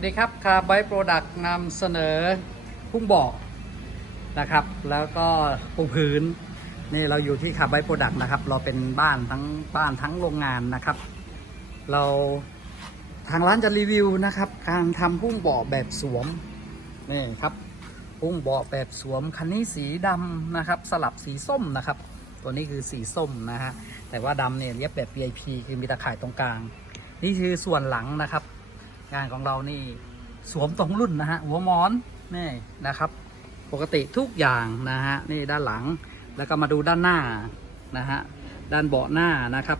วัสดีครับคาร์ไบโปรดักต์นำเสนอพุ่งบอกนะครับ แล้วก็ปูพื้นนี่เราอยู่ที่คาร์ไบโปรดักต์นะครับ เราเป็นบ้านทั้งบ้านทั้งโรงงานนะครับ เราทางร้านจะรีวิวนะครับ การทำพุ่งบาะแบบสวมนี่ครับพุ่งบาะแบบสวมคันนี้สีดำนะครับ สลับสีส้มนะครับ ตัวนี้คือสีส้มนะฮะแต่ว่าดำเนี่ยเรียบแบบ VIP คือมีตะข่ายตรงกลาง นี่คือส่วนหลังนะครับ งานของเรานี่สวมตรงรุ่นนะฮะหัวมอนนี่นะครับ ปกติทุกอย่างนะฮะนี่ด้านหลังแล้วก็มาดูด้านหน้านะฮะด้านเบาะหน้านะครับ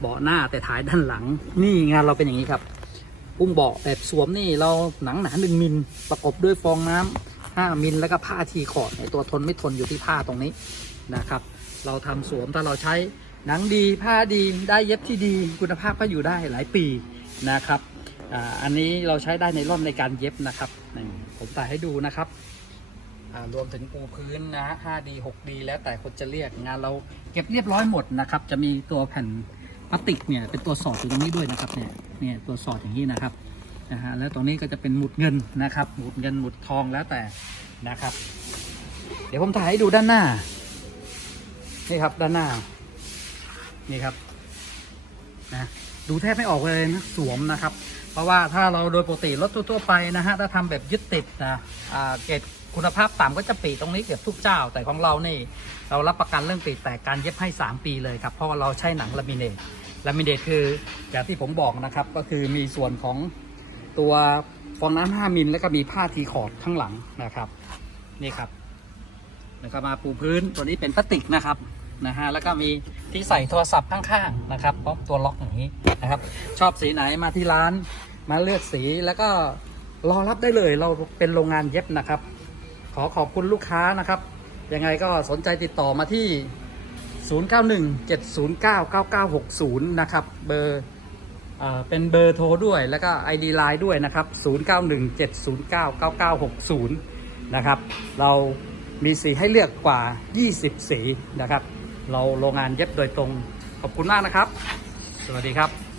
เบาะหน้าแต่ถ่ายด้านหลัง นี่งานเราเป็นอย่างนี้ครับอุ้มเบาะแบบสวมนี่เราหนังหนาหนึ่งมิลประกบด้วยฟองน้ำห้ามิลแล้วก็ผ้าทีคอร์ดไอตัวทนไม่ทนอยู่ที่ผ้าตรงนี้นะครับ เราทำสวมถ้าเราใช้หนังดีผ้าดีได้เย็บที่ดีคุณภาพก็อยู่ได้หลายปีนะครับ อันนี้เราใช้ได้ในร่อนในการเย็บนะครับผมถ่ายให้ดูนะครับรวมถึงปูพื้นนะฮะ 5D 6D แล้วแต่คนจะเรียกงานเราเก็บเรียบร้อยหมดนะครับ จะมีตัวแผ่นพลาสติกเนี่ยเป็นตัวสอดอยู่ตรงนี้ด้วยนะครับเนี่ยเนี่ยตัวสอดอย่างนี้นะครับนะฮะแล้วตรงนี้ก็จะเป็นหมุดเงินนะครับ หมุดเงินหมุดทองแล้วแต่นะครับ เดี๋ยวผมถ่ายให้ดูด้านหน้านี่ครับด้านหน้านี่ครับนะ ดูแทบไม่ออกเลยนะสวมนะครับ เพราะว่าถ้าเราโดยปกติรถทั่วไปนะฮะถ้าทำแบบยึดติดนะเกรดคุณภาพต่ำก็จะปีตรงนี้เกือบทุกเจ้า แต่ของเรานี่ เรารับประกันเรื่องปีแต่การเย็บให้ 3 ปีเลยครับเพราะว่าเราใช้หนังลามิเนตลามิเนตคืออย่างที่ผมบอกนะครับก็คือมีส่วนของตัวฟองน้ำ5มิลแล้วก็มีผ้าทีคอร์ดข้างหลังนะครับ นี่ครับนะครับมาปูพื้นตัวนี้เป็นพลาสติกนะครับ นะฮะแล้วก็มีที่ใส่โทรศัพท์ข้างๆนะครับพร้อมตัวล็อกอย่างนี้นะครับ ชอบสีไหนมาที่ร้านมาเลือกสีแล้วก็รอรับได้เลยเราเป็นโรงงานเย็บนะครับ ขอขอบคุณลูกค้านะครับ ยังไงก็สนใจติดต่อมาที่ 0917099960 นะครับ เบอร์อ่าเป็นเบอร์โทรด้วยแล้วก็ ID Line ด้วยนะครับ 0917099960 นะครับ เรามีสีให้เลือกกว่า 20 สีนะครับ เราโรงงานเย็บโดยตรง ขอบคุณมากนะครับ สวัสดีครับ